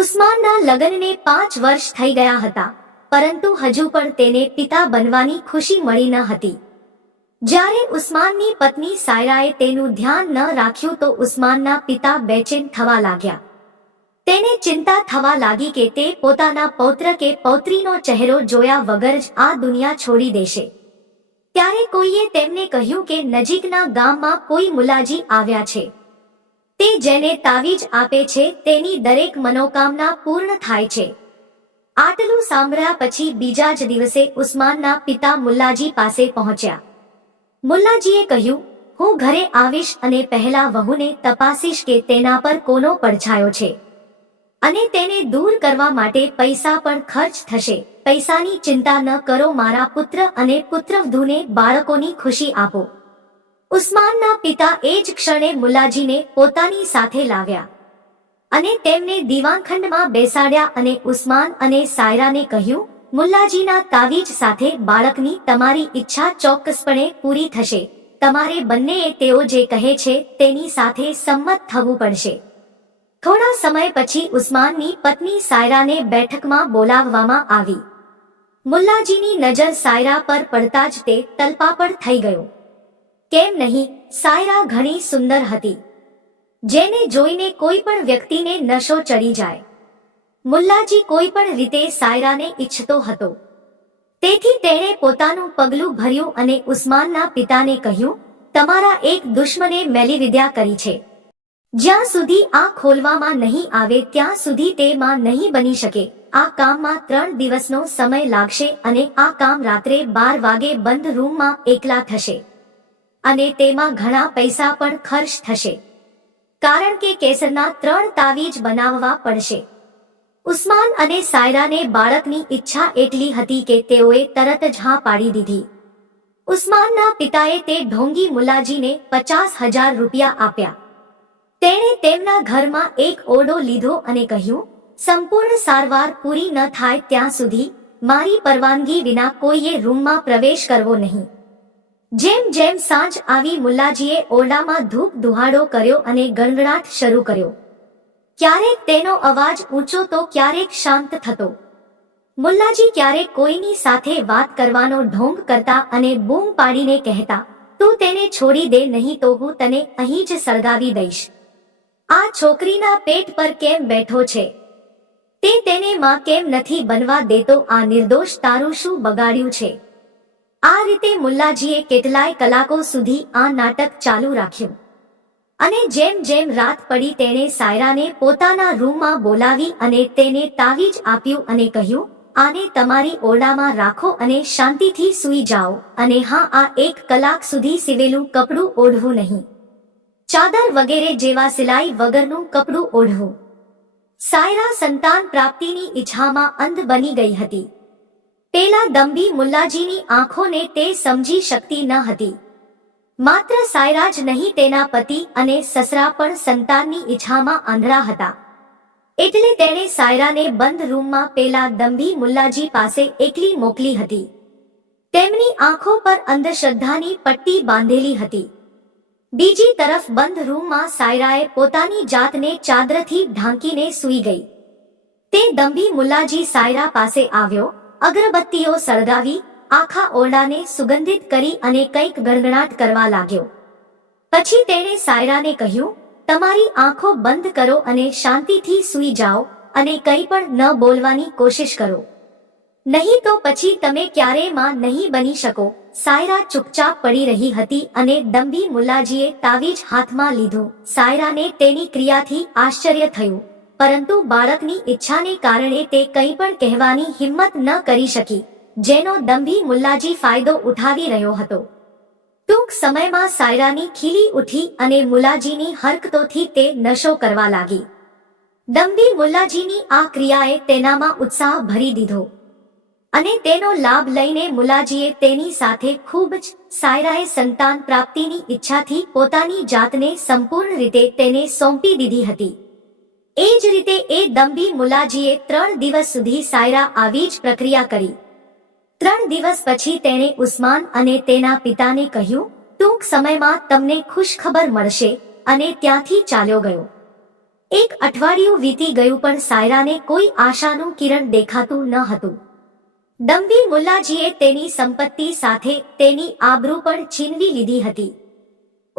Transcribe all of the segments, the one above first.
ઉસ્માનના લગ્નને પાંચ વર્ષ થઈ ગયા હતા, પરંતુ હજુ પણ તેને પિતા બનવાની ખુશી મળી ન હતી. જ્યારે ઉસ્માનની પત્ની સાયરાએ તેનું ધ્યાન ન રાખ્યું તો ઉસ્માનના પિતા બેચેન થવા લાગ્યા. તેને ચિંતા થવા લાગી કે તે પોતાના પૌત્ર કે પૌત્રીનો ચહેરો જોયા વગર જ આ દુનિયા છોડી દેશે. ત્યારે કોઈએ તેમને કહ્યું કે નજીકના ગામમાં કોઈ મુલાજી આવ્યા છે. તે જેને તાવીજ આપે છે, તેની દરેક મનોકામના પૂર્ણ થાય છે. આટલું સાંભળ્યા પછી બીજા જ દિવસે ઉસ્માનના પિતા મુલ્લાજી પાસે પહોંચ્યા. મુલ્લાજીએ કહ્યું, હું ઘરે આવીશ અને પહેલા વહુને તપાસીશ કે તેના પર કોનો પડછાયો છે. અને તેને દૂર કરવા માટે પૈસા પણ ખર્ચ થશે. પૈસાની ચિંતા ન કરો, મારા પુત્ર અને પુત્રવધૂને બાળકોની ખુશી આપો. ઉસ્માનના પિતા એ જ ક્ષણે મુલાજીને પોતાની સાથે લાવ્યા અને તેમને દીવાનખંડમાં બેસાડ્યા અને ઉસ્માન અને સાયરાને કહ્યું મુલ્લાજીના તાવીજ સાથે બાળકની તમારી ઈચ્છા ચોક્કસપણે પૂરી થશે. તમારે બંનેએ તેઓ જે કહે છે તેની સાથે સંમત થવું પડશે. થોડા સમય પછી ઉસ્માનની પત્ની સાયરાને બેઠકમાં બોલાવવામાં આવી. મુલ્લાજીની નજર સાયરા પર પડતા જ તે તલપાપડ થઈ ગયો. કેમ નહીં? સાયરા ઘણી સુંદર હતી. જેને જોઈને કોઈ પણ વ્યક્તિને નશો ચડી જાય. મુલ્લાજી કોઈ પણ રીતે સાયરાને ઈચ્છતો હતો. તેથી તેણે પોતાનું પગલું ભર્યું અને ઉસ્માનના પિતાને કહ્યું, તમારા એક દુશ્મને મેલીવિદ્યા કરી છે. જ્યાં સુધી આ ખોલવામાં નહીં આવે, ત્યાં સુધી તે માં નહીં બની શકે. આ કામમાં ત્રણ દિવસનો સમય લાગશે અને આ કામ રાત્રે બાર વાગે બંધ રૂમમાં એકલા થશે. અને તેમાં ઘણા પૈસા પણ ખર્ચ થશે. કારણ કે કેસરના ત્રણ તાવીજ બનાવવા પડશે. ઉસ્માન અને સાયરાને બાળકની ઈચ્છા એટલી હતી કે તેઓએ તરત જ હા પાડી દીધી. ઉસ્માનના પિતાએ તે ઢોંગી મુલાજીને પચાસ હજાર રૂપિયા આપ્યા. તેણે તેમના ઘરમાં એક ઓરડો લીધો અને કહ્યું, સંપૂર્ણ સારવાર પૂરી ન થાય ત્યાં સુધી મારી પરવાનગી વિના કોઈએ રૂમમાં પ્રવેશ કરવો નહીં. જેમ જેમ સાંજ આવી મુલ્લાજીએ ઓરડામાં ધૂપ દુહાડો કર્યો અને ગણગણાટ શરૂ કર્યો. ક્યારેક તેનો અવાજ ઊંચો તો ક્યારેક શાંત થતો. મુલ્લાજી ક્યારેક કોઈની સાથે વાત કરવાનો ઢોંગ કરતા અને બૂમ પાડીને કહેતા, તું તેને છોડી દે નહીં તો હું તને અહીં જ સળગાવી દઈશ. આ છોકરીના પેટ પર કેમ બેઠો છે? તે તેને માં કેમ નથી બનવા દેતો? આ નિર્દોષ તારું શું બગાડ્યું છે? આ રીતે મુલ્લાજીએ કેટલાય કલાકો સુધી આ નાટક ચાલુ રાખ્યું. અને જેમ જેમ રાત પડી તેણે સાયરાને પોતાના રૂમમાં બોલાવી અને તેને તાવીજ આપ્યું અને કહ્યું, આને તમારી ઓરડામાં રાખો અને શાંતિથી સૂઈ જાઓ. અને હા, આ એક કલાક સુધી સિવેલું કપડું ઓઢવું નહીં. ચાદર વગેરે જેવા સિલાઈ વગરનું કપડું ઓઢવું. સાયરા સંતાન પ્રાપ્તિની ઈચ્છામાં અંધ બની ગઈ હતી. પેલા દંભી મુલ્લાજીની આંખોને તે સમજી શકતી ન હતી. માત્ર સાયરાજ નહીં, તેના પતિ અને સસરા પણ સંતાનની ઈચ્છામાં આંધળા હતા. એટલે તેણે સાયરાને બંધ રૂમમાં પેલા દંભી મુલ્લાજી પાસે એકલી મોકલી હતી. તેમની આંખો પર અંધશ્રદ્ધાની પટ્ટી બાંધેલી હતી. બીજી તરફ બંધ રૂમમાં સાયરાએ પોતાની જાતને ચાદરથી ઢાંકીને સૂઈ ગઈ. તે દંભી મુલ્લાજી સાયરા પાસે આવ્યો અગરબત્તીઓ સળગાવી, આખા ઓરડાને સુગંધિત કરી અને કંઈક ગણગણાટ કરવા લાગ્યો. પછી તેણે સાયરાને કહ્યું, તમારી આંખો બંધ કરો અને શાંતિથી સૂઈ જાઓ અને કંઈ પણ ન બોલવાની કોશિશ કરો. નહીં તો પછી તમે ક્યારેયમાં નહીં બની શકો. સાયરા ચૂપચાપ પડી રહી હતી અને દંભી મુલ્લાજીએ તાવીજ હાથમાં લીધું. સાયરાને તેની ક્રિયાથી આશ્ચર્ય થયું. પરંતુ બાળકની ઈચ્છાને કારણે તે કંઈ પણ કહેવાની હિંમત ન કરી શકી, જેનો દંભી મુલ્લાજી ફાયદો ઉઠાવી રહ્યો હતો. ટૂંક સમયમાં સાયરાની ખીલી ઉઠી અને મુલાજીની હરકતોથી તે નશો કરવા લાગી. દંભી મુલ્લાજીની આ ક્રિયાએ તેનામાં ઉત્સાહ ભરી દીધો. અને તેનો લાભ લઈને મુલાજીએ તેની સાથે ખૂબ જ સાયરાએ સંતાન પ્રાપ્તિની ઈચ્છાથી પોતાની જાતને સંપૂર્ણ રીતે તેને સોંપી દીધી હતી. એ જ રીતે એ દંભી મુલાજીએ ત્રણ દિવસ સુધી સાયરા આવી જ પ્રક્રિયા કરી. ત્રણ દિવસ પછી તેણે ઉસ્માન અને તેના પિતાને કહ્યું, ટૂંક સમયમાં તમને ખુશખબર મળશે, અને ત્યાંથી ચાલ્યો ગયો. એક અઠવાડિયું વીતી ગયું પણ સાયરાને કોઈ આશાનું કિરણ દેખાતું ન હતું. દંભી મુલ્લાજીએ તેની સંપત્તિ સાથે તેની આબરૂ પણ છીનવી લીધી હતી.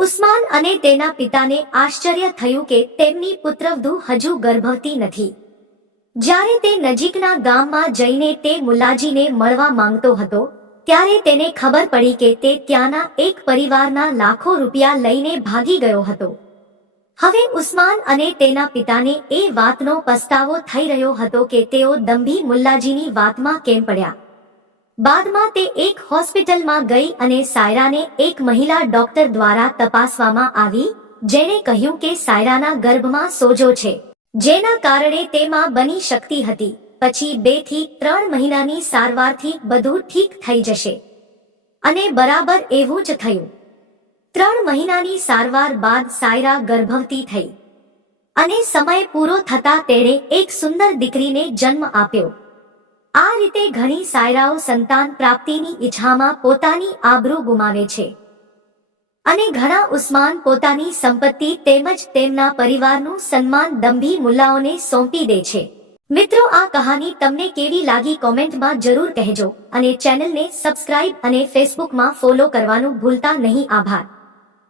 ઉસ્માન અને તેના પિતાને આશ્ચર્ય થયું કે તેમની પુત્રવધુ હજુ ગર્ભવતી નથી. જ્યારે તે નજીકના ગામમાં જઈને તે મુલ્લાજીને મળવા માંગતો હતો, ત્યારે તેને ખબર પડી કે તે ત્યાંના એક પરિવારના લાખો રૂપિયા લઈને ભાગી ગયો હતો. હવે ઉસ્માન અને તેના પિતાને એ વાતનો પસ્તાવો થઈ રહ્યો હતો કે તેઓ દંભી મુલ્લાજીની વાતમાં કેમ પડ્યા. બાદમાં તે એક હોસ્પિટલમાં ગઈ અને સાયરાને એક મહિલા ડોક્ટર દ્વારા તપાસવામાં આવી, જેણે કહ્યું કે સાયરાના ગર્ભમાં સોજો છે, જેના કારણે તેમાં બની શકતી હતી. પછી બેથી ત્રણ મહિનાની સારવારથી બધું ઠીક થઈ જશે. અને બરાબર એવું જ થયું. ત્રણ મહિનાની સારવાર બાદ સાયરા ગર્ભવતી થઈ. અને સમય પૂરો થતા તેણે એક સુંદર દીકરીને જન્મ આપ્યો. આ રીતે ઘણી સાયરાઓ સંતાન પ્રાપ્તિની ઈચ્છામાં પોતાની આબરૂ ગુમાવે છે. અને ઘણા ઉસ્માન પોતાની સંપત્તિ તેમજ તેમના પરિવારનું સન્માન દંભી મુલ્લાઓને સોંપી દે છે. મિત્રો, આ કહાની તમને કેવી લાગી કોમેન્ટમાં જરૂર કહેજો અને ચેનલને સબસ્ક્રાઇબ અને ફેસબુકમાં ફોલો કરવાનું ભૂલતા નહીં. આભાર.